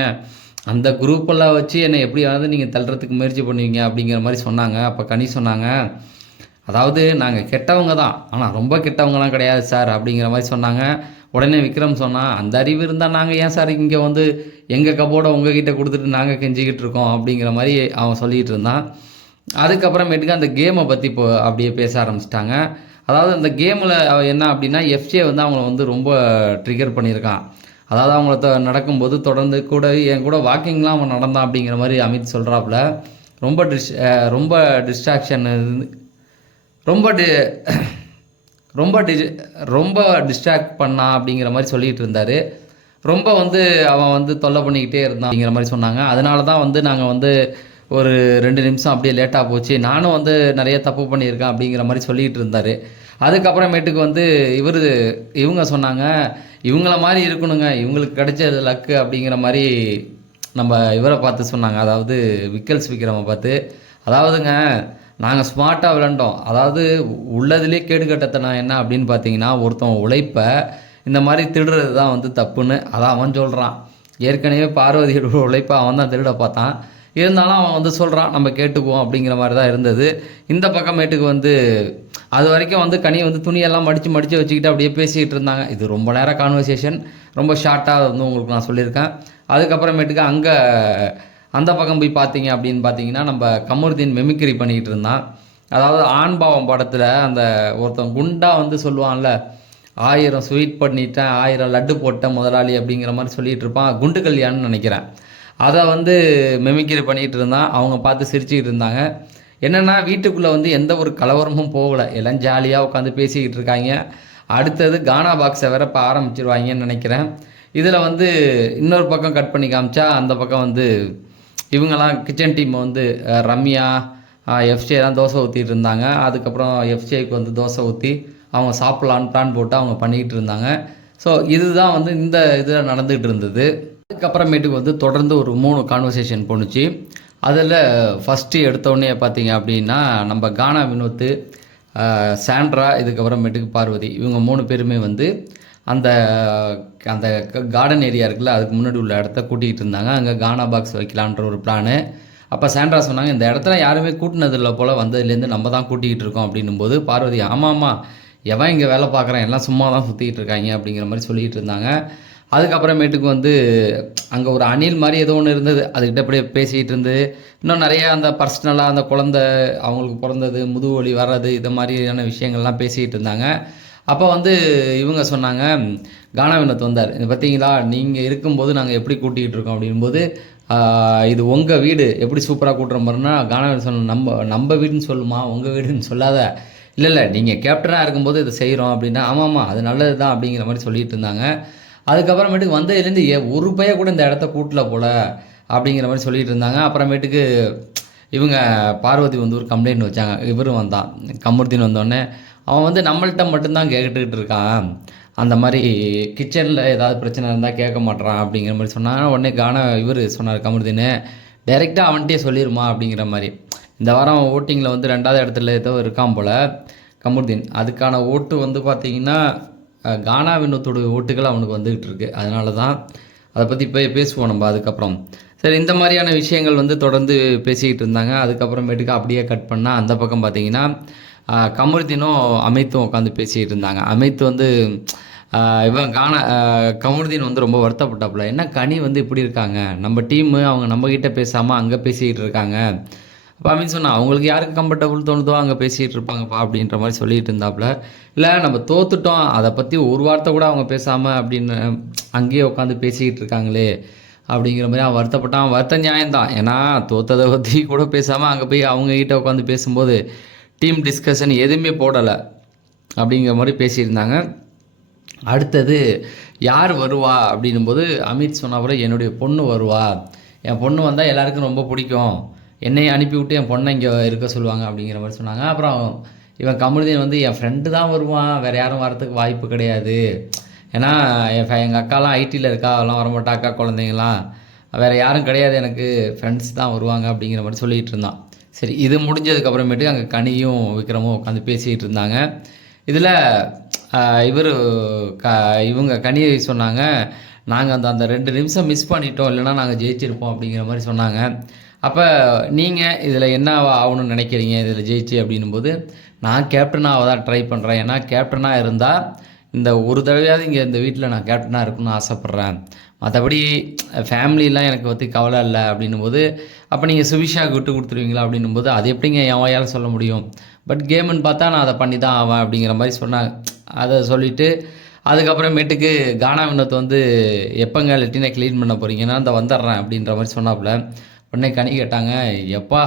அந்த குரூப்பெல்லாம் வச்சு என்னை எப்படியாவது நீங்கள் தள்ளுறதுக்கு முயற்சி பண்ணுவீங்க அப்படிங்கிற மாதிரி சொன்னாங்க. அப்போ கனி சொன்னாங்க. அதாவது நாங்கள் கெட்டவங்க தான். ஆனால் ரொம்ப கெட்டவங்கலாம் கிடையாது சார் அப்படிங்கிற மாதிரி சொன்னாங்க. உடனே விக்ரம் சொன்னான் அந்த அறிவு இருந்தால் நாங்கள் ஏன் சார் இங்கே வந்து எங்கள் கபோர்டை உங்ககிட்ட கொடுத்துட்டு நாங்கள் கெஞ்சிக்கிட்டு இருக்கோம்? அப்படிங்கிற மாதிரி அவன் சொல்லிகிட்டு இருந்தான். அதுக்கப்புறமேட்டுக்கு அந்த கேமை பற்றி இப்போ அப்படியே பேச ஆரம்பிச்சிட்டாங்க. அதாவது அந்த கேமில் என்ன அப்படின்னா எஃப்ஜே வந்து அவங்கள வந்து ரொம்ப ட்ரிகர் பண்ணியிருக்கான். அதாவது அவங்கள தொ- நடக்கும்போது தொடர்ந்து கூட என் கூட வாக்கிங்லாம் அவன் நடந்தான் அப்படிங்கிற மாதிரி அமித் சொல்கிறாப்புல ரொம்ப டிஸ் ரொம்ப டிஸ்ட்ராக்ஷன் ரொம்ப டி ரொம்ப டி ரொம்ப டிஸ்ட்ராக்ட் பண்ணான் அப்படிங்கிற மாதிரி சொல்லிகிட்டு இருந்தார். ரொம்ப வந்து அவன் வந்து தொல்லை பண்ணிக்கிட்டே இருந்தான் அப்படிங்கிற மாதிரி சொன்னாங்க. அதனால தான் வந்து நாங்கள் வந்து ஒரு ரெண்டு நிமிஷம் அப்படியே லேட்டாக போச்சு. நானும் வந்து நிறைய தப்பு பண்ணியிருக்கேன் அப்படிங்கிற மாதிரி சொல்லிகிட்டு இருந்தார். அதுக்கப்புறமேட்டுக்கு வந்து இவர் இவங்க சொன்னாங்க இவங்கள மாதிரி இருக்கணுங்க. இவங்களுக்கு கிடைச்ச லக்கு அப்படிங்கிற மாதிரி நம்ம இவரை பார்த்து சொன்னாங்க. அதாவது விக்கல்ஸ் விக்ரமை பார்த்து அதாவதுங்க நாங்கள் ஸ்மார்ட்டாக விளாண்டோம் அதாவது உள்ளதுலேயே கேடுகட்டத்தனம் என்ன அப்படின்னு பார்த்தீங்கன்னா ஒருத்தன் உழைப்பை இந்த மாதிரி திருடுறது தான் வந்து தப்புன்னு. அதான் அவன் சொல்கிறான் ஏற்கனவே பார்வதியோட உழைப்பை அவன் தான் திருட பார்த்தான். இருந்தாலும் அவன் வந்து சொல்கிறான் நம்ம கேட்டுக்குவோம் அப்படிங்கிற மாதிரி தான் இருந்தது. இந்த பக்கமேட்டுக்கு வந்து அது வரைக்கும் வந்து கனி வந்து துணியெல்லாம் மடித்து மடித்து வச்சுக்கிட்டு அப்படியே பேசிக்கிட்டு இருந்தாங்க. இது ரொம்ப நேரம் கான்வர்சேஷன் ரொம்ப ஷார்ட்டாக வந்து உங்களுக்கு நான் சொல்லியிருக்கேன். அதுக்கப்புறமேட்டுக்கு அங்கே அந்த பக்கம் போய் பார்த்தீங்க அப்படின்னு பார்த்தீங்கன்னா நம்ம கமருதீன் மெமிக்ரி பண்ணிக்கிட்டு இருந்தான். அதாவது ஆண்பாவம் படத்தில் அந்த ஒருத்தன் குண்டா வந்து சொல்லுவான்ல ஆயிரம் ஸ்வீட் பண்ணிட்டேன் ஆயிரம் லட்டு போட்டேன் முதலாளி அப்படிங்கிற மாதிரி சொல்லிகிட்டு இருப்பான். குண்டு கல்யாணம்னு நினைக்கிறேன். அதை வந்து மெமிக்கிரி பண்ணிகிட்டு இருந்தான். அவங்க பார்த்து சிரிச்சுக்கிட்டு இருந்தாங்க. என்னென்னா வீட்டுக்குள்ளே வந்து எந்த ஒரு கலவரமும் போகலை. எல்லாம் ஜாலியாக உட்காந்து பேசிக்கிட்டு இருக்காங்க. அடுத்தது கானா பாக்ஸை வேற இப்போ ஆரம்பிச்சிருவாங்கன்னு நினைக்கிறேன். இதில் வந்து இன்னொரு பக்கம் கட் பண்ணி காமிச்சா அந்த பக்கம் வந்து இவங்கெல்லாம் கிச்சன் டீம் வந்து ரம்யா எஃப்சிஐ தான் தோசை ஊற்றிட்டு இருந்தாங்க. அதுக்கப்புறம் எஃப்சிஐக்கு வந்து தோசை ஊற்றி அவங்க சாப்பிட்லான்னு பிளான் போட்டு அவங்க பண்ணிக்கிட்டு இருந்தாங்க. ஸோ இதுதான் வந்து இந்த இதில் நடந்துகிட்டு இருந்தது. அதுக்கப்புறமேட்டுக்கு வந்து தொடர்ந்து ஒரு மூணு கான்வர்சேஷன் போணுச்சு. அதில் ஃபஸ்ட்டு எடுத்தோடனே பார்த்தீங்க அப்படின்னா நம்ம கானா வினோத்து சாண்ட்ரா இதுக்கப்புறமேட்டுக்கு பார்வதி இவங்க மூணு பேருமே வந்து அந்த அந்த கார்டன் ஏரியா இருக்குல்ல அதுக்கு முன்னாடி உள்ள இடத்த கூட்டிகிட்டு இருந்தாங்க. அங்கே கானா பாக்ஸ் வைக்கலான்ற ஒரு பிளானு அப்போ சாண்ட்ரா சொன்னாங்க இந்த இடத்துல யாருமே கூட்டினதில்ல போல் வந்ததுலேருந்து நம்ம தான் கூட்டிகிட்டு இருக்கோம் அப்படின்னும் போது பார்வதி ஆமாம் ஆமாம் எவன் இங்கே வேலை பார்க்குறான்? எல்லாம் சும்மா தான் சுற்றிக்கிட்டு இருக்காங்க அப்படிங்கிற மாதிரி சொல்லிகிட்டு இருந்தாங்க. அதுக்கப்புறமேட்டுக்கு வந்து அங்கே ஒரு அணில் மாதிரி ஏதோ ஒன்று இருந்தது. அதுக்கிட்ட அப்படியே பேசிக்கிட்டு இருந்து இன்னும் நிறையா அந்த பர்சனலாக அந்த குழந்தை அவங்களுக்கு பிறந்தது முதுகு வலி வர்றது இது மாதிரியான விஷயங்கள்லாம் பேசிக்கிட்டு இருந்தாங்க. அப்போ வந்து இவங்க சொன்னாங்க கானா வந்தார். இது பார்த்தீங்களா நீங்கள் இருக்கும்போது நாங்கள் எப்படி கூட்டிகிட்டு இருக்கோம்? அப்படின்போது இது உங்கள் வீடு. எப்படி சூப்பராக கூட்டுற மாதிரினா கானாவினத் சொன்ன நம்ம நம்ம வீடுன்னு சொல்லுமா? உங்கள் வீடுன்னு சொல்லாத. இல்லை இல்லை நீங்கள் கேப்டனாக இருக்கும்போது இதை செய்கிறோம் அப்படின்னா ஆமாம்மா அது நல்லது தான் அப்படிங்கிற மாதிரி சொல்லிட்டு இருந்தாங்க. அதுக்கப்புறமேட்டுக்கு வந்ததுலேருந்து ஒரு பைய கூட இந்த இடத்த கூட்டல போல? அப்படிங்கிற மாதிரி சொல்லிட்டு இருந்தாங்க. அப்புறமேட்டுக்கு இவங்க பார்வதி வந்து ஒரு கம்ப்ளைண்ட் வச்சாங்க. இவரும் வந்தான். கமருதீன் வந்தோடனே அவன் வந்து நம்மள்கிட்ட மட்டும்தான் கேட்டுக்கிட்டு இருக்கான். அந்த மாதிரி கிச்சனில் ஏதாவது பிரச்சனை இருந்தால் கேட்க மாட்றான் அப்படிங்கிற மாதிரி சொன்னாங்க. உடனே கான இவர் சொன்னார் கமருதீன் டைரெக்டாக அவன்கிட்டயே சொல்லிடுமா அப்படிங்கிற மாதிரி. இந்த வாரம் ஓட்டிங்கில் வந்து ரெண்டாவது இடத்துல ஏதோ இருக்கான் போல் கமருதீன் அதுக்கான ஓட்டு வந்து பார்த்தீங்கன்னா அஹ், கானா வினோத்தோட ஓட்டுகள் அவனுக்கு வந்துக்கிட்டு இருக்கு. அதனால தான் அதை பற்றி போய் பேசுவோம் நம்ம அதுக்கப்புறம். சரி இந்த மாதிரியான விஷயங்கள் வந்து தொடர்ந்து பேசிக்கிட்டு இருந்தாங்க. அதுக்கப்புறமேட்டுக்கு அப்படியே கட் பண்ணால் அந்த பக்கம் பார்த்தீங்கன்னா கமருதீனும் அமைத்தும் உட்காந்து பேசிக்கிட்டு இருந்தாங்க. அமைத்து வந்து இவன் கானா கமருதீன் வந்து ரொம்ப வருத்தப்பட்டாப்புல. என்ன கனி வந்து இப்படி இருக்காங்க? நம்ம டீமு அவங்க நம்மக்கிட்ட பேசாமல் அங்கே பேசிக்கிட்டு இருக்காங்க. அப்போ அமீன் சொன்னால் அவங்களுக்கு யாருக்கு கம்ஃபர்டபுள் தோணுதோ அங்கே பேசிகிட்டு இருப்பாங்கப்பா அப்படின்ற மாதிரி சொல்லிட்டு இருந்தாப்புல இல்லை நம்ம தோத்துட்டோம் அதை பற்றி ஒரு வார்த்தை கூட அவங்க பேசாமல் அப்படின்னு அங்கேயே உட்காந்து பேசிக்கிட்டு இருக்காங்களே அப்படிங்கிற மாதிரி அவன் வருத்தப்பட்டான். வருத்த நியாயம்தான். ஏன்னா தோத்ததை பற்றி கூட பேசாமல் அங்கே போய் அவங்ககிட்ட உட்காந்து பேசும்போது டீம் டிஸ்கஷன் எதுவுமே போடலை அப்படிங்கிற மாதிரி பேசியிருந்தாங்க. அடுத்தது யார் வருவா? அப்படின்னும்போது அமித் சொன்ன என்னுடைய பொண்ணு வருவா. என் பொண்ணு வந்தால் எல்லாருக்கும் ரொம்ப பிடிக்கும். என்னை அனுப்பிவிட்டு என் பொண்ணை இங்கே இருக்க சொல்லுவாங்க அப்படிங்கிற மாதிரி சொன்னாங்க. அப்புறம் இவன் கமலுதீன் வந்து என் ஃப்ரெண்டு தான் வருவான். வேறு யாரும் வரத்துக்கு வாய்ப்பு கிடையாது. ஏன்னா என் எங்கள் அக்காலாம் ஐடியில் இருக்கா? அவெல்லாம் வரமாட்டா அக்கா குழந்தைங்களாம் வேறு யாரும் கிடையாது. எனக்கு ஃப்ரெண்ட்ஸ் தான் வருவாங்க அப்படிங்கிற மாதிரி சொல்லிகிட்டு இருந்தான். சரி இது முடிஞ்சதுக்கப்புறமேட்டு அங்கே கனியும் விக்ரமும் உட்காந்து பேசிக்கிட்டு இருந்தாங்க. இதில் இவர் க இவங்க கனியை சொன்னாங்க நாங்கள் அந்த அந்த ரெண்டு நிமிஷம் மிஸ் பண்ணிட்டோம். இல்லைனா நாங்கள் ஜெயிச்சிருப்போம் அப்படிங்கிற மாதிரி சொன்னாங்க. அப்போ நீங்கள் இதில் என்ன ஆகணும்னு நினைக்கிறீங்க? இதில் ஜெயிச்சு அப்படின்னும்போது நான் கேப்டனாக தான் ட்ரை பண்ணுறேன் ஏன்னா கேப்டனாக இருந்தால் இந்த ஒரு தடவையாவது இங்கே இந்த வீட்டில் நான் கேப்டனாக இருக்கணும்னு ஆசைப்பட்றேன். மற்றபடி ஃபேமிலிலாம் எனக்கு பற்றி கவலை இல்லை அப்படின்னும் போது அப்போ நீங்கள் சுபிஷாவுக்கு விட்டு கொடுத்துருவீங்களா அப்படின்னும் போது அது எப்படிங்க என் வாயால் சொல்ல முடியும்? பட் கேமுன்னு பார்த்தா நான் அதை பண்ணி தான் ஆவேன் அப்படிங்கிற மாதிரி சொன்னாங்க அதை சொல்லிவிட்டு அதுக்கப்புறமேட்டுக்கு கானா வினோத் வந்து எப்போங்க லெட்டினை க்ளீன் பண்ண போகிறீங்கன்னா அந்த வந்துடுறேன் அப்படின்ற மாதிரி சொன்னாப்புல. உடனே கனி கேட்டாங்க எப்பா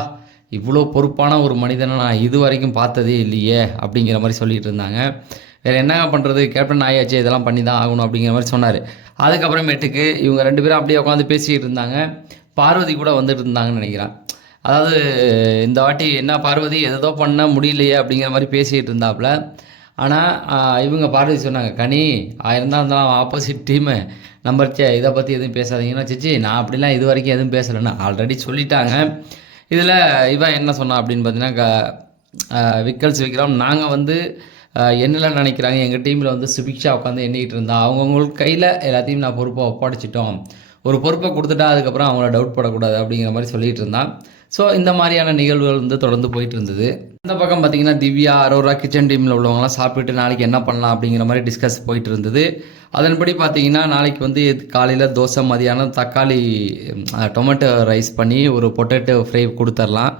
இவ்வளோ பொறுப்பான ஒரு மனிதனை நான் இது வரைக்கும் பார்த்ததே இல்லையே அப்படிங்கிற மாதிரி சொல்லிட்டு இருந்தாங்க. வேறு என்ன பண்ணுறது கேப்டன் ஆயாச்சு இதெல்லாம் பண்ணி தான் ஆகணும் அப்படிங்கிற மாதிரி சொன்னார். அதுக்கப்புறமேட்டுக்கு இவங்க ரெண்டு பேரும் அப்படியே உட்காந்து பேசிக்கிட்டு இருந்தாங்க. பார்வதி கூட வந்துட்டு இருந்தாங்கன்னு நினைக்கிறேன். அதாவது இந்த வாட்டி என்ன பார்வதி எதோ பண்ண முடியலையே அப்படிங்கிற மாதிரி பேசிகிட்டு இருந்தாப்புல ஆனால் இவங்க பார்வதி சொன்னாங்க கனி ஆயிரம் தான் இருந்தாலும் ஆப்போசிட் டீமு நம்பர் சே இதை பற்றி எதுவும் பேசாதீங்கன்னா சிச்சி நான் அப்படிலாம் இது வரைக்கும் எதுவும் பேசலைன்னு ஆல்ரெடி சொல்லிட்டாங்க. இதில் இவன் என்ன சொன்னான் அப்படின்னு பார்த்தீங்கன்னா விக்கல்ஸ் விக்ரம் நாங்கள் வந்து என்னெல்லாம் நினைக்கிறாங்க? எங்கள் டீமில் வந்து சுபிக்ஷா உட்காந்து எண்ணிக்கிட்டு இருந்தா அவங்கவுங்களுக்கு கையில் எல்லாத்தையும் நான் பொறுப்பை ஒப்படைச்சிட்டோம். ஒரு பொறுப்பை கொடுத்துட்டா அதுக்கப்புறம் அவங்கள டவுட் படக்கூடாது அப்படிங்கிற மாதிரி சொல்லிகிட்டு இருந்தான். ஸோ இந்த மாதிரியான நிகழ்வுகள் வந்து தொடர்ந்து போயிட்டு இருந்தது. இந்த பக்கம் பார்த்தீங்கன்னா திவ்யா அரோரா கிச்சன் டீமில் உள்ளவங்களாம் சாப்பிட்டுட்டு நாளைக்கு என்ன பண்ணலாம் அப்படிங்கிற மாதிரி டிஸ்கஸ் போயிட்டு இருந்தது. அதன்படி பார்த்தீங்கன்னா நாளைக்கு வந்து காலையில் தோசை மதியானம் தக்காளி டொமேட்டோ ரைஸ் பண்ணி ஒரு பொட்டேட்டோ ஃப்ரை கொடுத்துர்லாம்.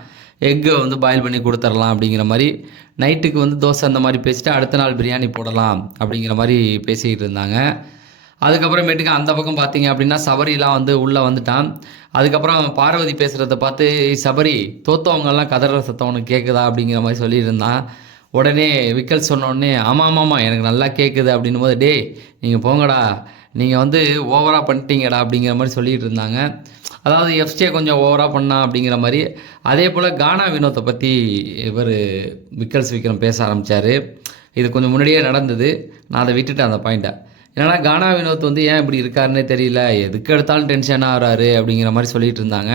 எக்கு வந்து பாயில் பண்ணி கொடுத்துர்லாம் அப்படிங்கிற மாதிரி. நைட்டுக்கு வந்து தோசை அந்த மாதிரி பேசிட்டு அடுத்த நாள் பிரியாணி போடலாம் அப்படிங்கிற மாதிரி பேசிக்கிட்டு இருந்தாங்க. அதுக்கப்புறமேட்டுக்கு அந்த பக்கம் பார்த்தீங்க அப்படின்னா சபரிலாம் வந்து உள்ளே வந்துட்டான். அதுக்கப்புறம் பார்வதி பேசுகிறத பார்த்து சபரி தோத்தவங்கெல்லாம் கதற சத்தம் உனக்கு கேட்குதா அப்படிங்கிற மாதிரி சொல்லியிருந்தான். உடனே விக்கல் சொன்னோடனே ஆமாம் ஆமாம்மா எனக்கு நல்லா கேட்குது அப்படின்னும் போது டே நீங்கள் போங்கடா. நீங்கள் வந்து ஓவராக பண்ணிட்டீங்கடா. அப்படிங்கிற மாதிரி சொல்லிகிட்டு இருந்தாங்க. அதாவது எஃப்சியை கொஞ்சம் ஓவராக பண்ணா அப்படிங்கிற மாதிரி. அதே போல் கானா வினோத்தை பற்றி இவர் விக்கல்ஸ் விக்ரம் பேச ஆரம்பித்தார் இது கொஞ்சம் முன்னாடியே நடந்தது. நான் அதை விட்டுட்டேன் அந்த பாயிண்ட்டை. ஏன்னா கானா வினோத் வந்து ஏன் இப்படி இருக்காருன்னே தெரியல. எதுக்கு எடுத்தாலும் டென்ஷன் ஆகிறாரு அப்படிங்கிற மாதிரி சொல்லிட்டு இருந்தாங்க.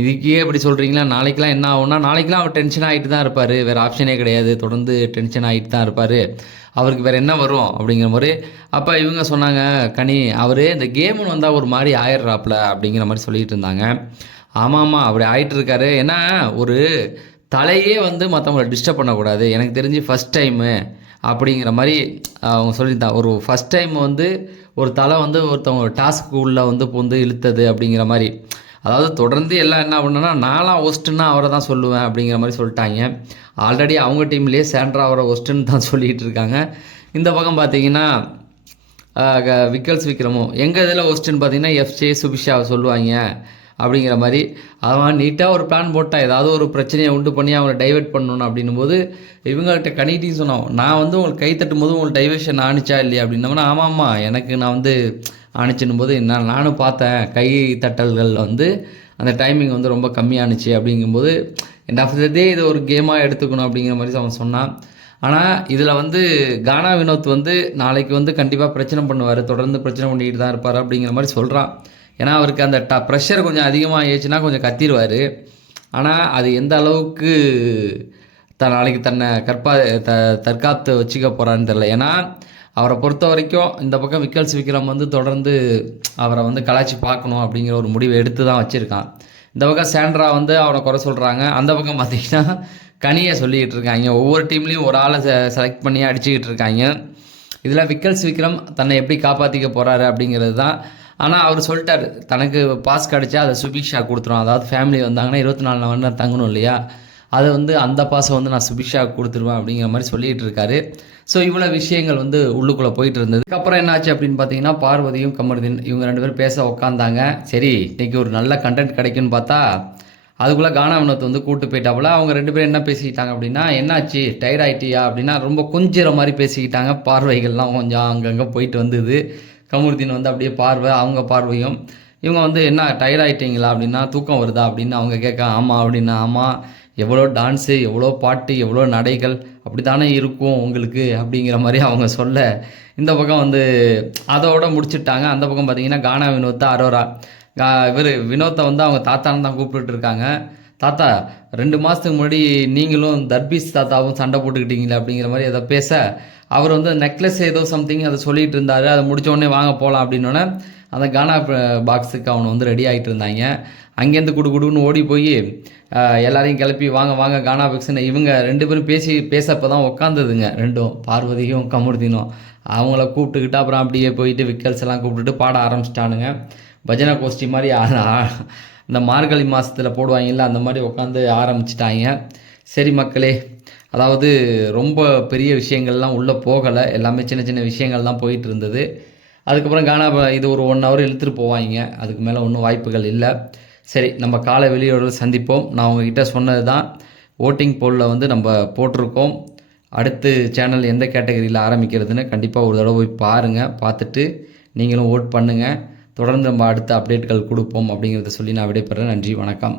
இதுக்கே இப்படி சொல்கிறீங்களா நாளைக்கெலாம் என்ன ஆகும்னா நாளைக்கெலாம் அவர் டென்ஷன் ஆகிட்டு தான் இருப்பார். வேறு ஆப்ஷனே கிடையாது. தொடர்ந்து டென்ஷன் ஆகிட்டு தான் இருப்பார். அவருக்கு வேறு என்ன வரும் அப்படிங்கிற மாதிரி. அப்போ இவங்க சொன்னாங்க கனி அவர் இந்த கேமுன்னு வந்தால் ஒரு மாதிரி ஆயிடுறாப்புல அப்படிங்கிற மாதிரி சொல்லிட்டு இருந்தாங்க. ஆமாம் ஆமாம் அப்படி ஆகிட்டு இருக்காரு. ஏன்னா ஒரு தலையே வந்து மற்றவங்களை டிஸ்டர்ப் பண்ணக்கூடாது. எனக்கு தெரிஞ்சு ஃபஸ்ட் டைமு அப்படிங்கிற மாதிரி அவங்க சொல்லியிருந்தாங்க ஒரு ஃபஸ்ட் டைம் வந்து ஒரு தலை வந்து ஒருத்தவங்க டாஸ்க்கு உள்ளே வந்து வந்து இழுத்தது அப்படிங்கிற மாதிரி. அதாவது தொடர்ந்து எல்லாம் என்ன பண்ணனா நாலாம் ஒஸ்ட்டுன்னா அவரை தான் சொல்லுவேன் அப்படிங்கிற மாதிரி சொல்லிட்டாங்க. ஆல்ரெடி அவங்க டீம்லேயே சேண்ட்ரா அவரை ஒஸ்ட்டுன்னு தான் சொல்லிகிட்டு இருக்காங்க. இந்த பக்கம் பார்த்தீங்கன்னா விக்கல்ஸ் விக்ரமும் எங்கள் இதில் ஒஸ்ட்டுன்னு பார்த்தீங்கன்னா எஃப்ஜே சுபிஷாவை சொல்லுவாங்க. அப்படிங்கிற மாதிரி. அவன் நீட்டாக ஒரு பிளான் போட்டால் ஏதாவது ஒரு பிரச்சனையை உண்டு பண்ணி அவனை டைவெர்ட் பண்ணணும் அப்படின்னும் போது இவங்கள்ட்ட கணிட்டின்னு சொன்னான் நான் வந்து உங்களுக்கு கை தட்டும் போது உங்களுக்கு டைவர்ஷன் ஆணிச்சா இல்லையா அப்படின்னோம்னா ஆமாம்மா எனக்கு நான் வந்து ஆணிச்சின்னும் போது என்ன நானும் பார்த்தேன். கை தட்டல்கள் வந்து அந்த டைமிங் வந்து ரொம்ப கம்மியானுச்சு அப்படிங்கும்போது என் ஆஃப் த டே இதை ஒரு கேமாக எடுத்துக்கணும் அப்படிங்கிற மாதிரி அவன் சொன்னான். ஆனால் இதில் வந்து கானா வினோத் வந்து நாளைக்கு வந்து கண்டிப்பாக பிரச்சனை பண்ணுவார். தொடர்ந்து பிரச்சனை பண்ணிக்கிட்டு தான் இருப்பார் அப்படிங்கிற மாதிரி சொல்கிறான் ஏன்னா அவருக்கு அந்த ட ப்ரெஷர் கொஞ்சம் அதிகமாக ஆயிடுச்சுன்னா கொஞ்சம் கத்திடுவார். ஆனால் அது எந்த அளவுக்கு த நாளைக்கு தன்னை கற்பா த தற்காத்து வச்சுக்க போகிறான்னு தெரில ஏன்னா அவரை பொறுத்த வரைக்கும் இந்த பக்கம் விக்கல்ஸ் விக்ரம் வந்து தொடர்ந்து அவரை வந்து கலாச்சி பார்க்கணும் அப்படிங்கிற ஒரு முடிவை எடுத்து தான் வச்சுருக்கான். இந்த பக்கம் சேண்ட்ரா வந்து அவனை குறை சொல்கிறாங்க அந்த பக்கம் பார்த்தீங்கன்னா கனியை சொல்லிக்கிட்டு இருக்காங்க. ஒவ்வொரு டீம்லேயும் ஒரு ஆளை செலக்ட் பண்ணி அடிச்சுக்கிட்டு இருக்காங்க. இதில் விக்கல்ஸ் விக்ரம் தன்னை எப்படி காப்பாற்றிக்க போகிறாரு அப்படிங்கிறது தான் ஆனால் அவர் சொல்லிட்டார் தனக்கு பாஸ் கிடச்சா அதை சுபிக்ஷா கொடுத்துரும். அதாவது ஃபேமிலி வந்தாங்கன்னா இருபத்தி நாலு மணி நேரம் தங்கணும் இல்லையா? அதை வந்து அந்த பாஸை வந்து நான் சுபிஷாவுக்கு கொடுத்துருவேன் அப்படிங்கிற மாதிரி சொல்லிகிட்டு இருக்காரு. ஸோ இவ்வளோ விஷயங்கள் வந்து உள்ளுக்குள்ளே போயிட்டு இருந்தது. அப்புறம் என்னாச்சு அப்படின்னு பார்த்தீங்கன்னா பார்வதியும் கமருதீன் இவங்க ரெண்டு பேரும் பேச உக்காந்தாங்க. சரி இன்றைக்கி ஒரு நல்ல கண்டென்ட் கிடைக்கும்னு பார்த்தா அதுக்குள்ளே கானாவினத்தை வந்து கூப்பிட்டு போயிட்டாப்புல. அவங்க ரெண்டு பேரும் என்ன பேசிக்கிட்டாங்க அப்படின்னா என்னாச்சு? டயர்ட் ஆகிட்டியா அப்படின்னா ரொம்ப கொஞ்சம் மாதிரி பேசிக்கிட்டாங்க. பார்வைகள்லாம் கொஞ்சம் அங்கங்கே போயிட்டு வந்தது. கமருதீன் வந்து அப்படியே பார்வை அவங்க பார்வையும் இவங்க வந்து என்ன டயர்ட் ஆகிட்டீங்களா அப்படின்னா தூக்கம் வருதா அப்படின்னு அவங்க கேட்க ஆமாம் அப்படின்னா ஆமாம் எவ்வளோ டான்ஸு எவ்வளோ பாட்டு எவ்வளோ நடைகள் அப்படி தானே இருக்கும் உங்களுக்கு அப்படிங்கிற மாதிரி அவங்க சொல்ல இந்த பக்கம் வந்து அதோட முடிச்சுட்டாங்க. அந்த பக்கம் பார்த்தீங்கன்னா கானா வினோத்தை அரோரா இவர் வினோத்தை வந்து அவங்க தாத்தான்னு தான் கூப்பிட்டுட்டு இருக்காங்க. தாத்தா ரெண்டு மாதத்துக்கு முன்னாடி நீங்களும் தர்பீஸ் தாத்தாவும் சண்டை போட்டுக்கிட்டீங்களே அப்படிங்கிற மாதிரி அதை பேச அவர் வந்து நெக்லஸ் ஏதோ சம்திங் அதை சொல்லிட்டு இருந்தார். அதை முடித்தோடனே வாங்க போகலாம் அப்படின்னோடனே அந்த கானா பாக்ஸுக்கு அவனை வந்து ரெடி ஆகிட்டு இருந்தாங்க. அங்கேருந்து குடு குடுன்னு ஓடி போய் எல்லாரையும் கிளப்பி வாங்க வாங்க கானா பாக்ஸ்னு இவங்க ரெண்டு பேரும் பேசி பேசப்போ தான் உட்காந்ததுங்க ரெண்டும் பார்வதியும் கமுருதினும். அவங்கள கூப்பிட்டுக்கிட்டு அப்புறம் அப்படியே போயிட்டு விக்கல்ஸ் எல்லாம் கூப்பிட்டுட்டு பாட ஆரம்பிச்சிட்டானுங்க. பஜனை கோஷ்டி மாதிரி இந்த மார்கழி மாதத்தில் போடுவாங்கல்ல அந்த மாதிரி உட்காந்து ஆரம்பிச்சிட்டாங்க. சரி மக்களே அதாவது ரொம்ப பெரிய விஷயங்கள்லாம் உள்ளே போகலை. எல்லாமே சின்ன சின்ன விஷயங்கள் தான் போயிட்டு இருந்தது அதுக்கப்புறம் கானா இது ஒரு ஒன் ஹவர் இழுத்துட்டு போவாங்க. அதுக்கு மேலே ஒன்றும் வாய்ப்புகள் இல்லை. சரி நம்ம காலை வெளியோட சந்திப்போம். நான் உங்ககிட்ட சொன்னது தான் ஓட்டிங் போலில் வந்து நம்ம போட்டிருக்கோம். அடுத்து சேனல் எந்த கேட்டகரியில் ஆரம்பிக்கிறதுன்னு கண்டிப்பாக ஒரு தடவை போய் பாருங்கள் பார்த்துட்டு நீங்களும் ஓட் பண்ணுங்கள் தொடர்ந்து நம்ம அடுத்த அப்டேட்கள் கொடுப்போம் அப்படிங்கிறத சொல்லி நான் விடைபெறேன் நன்றி வணக்கம்.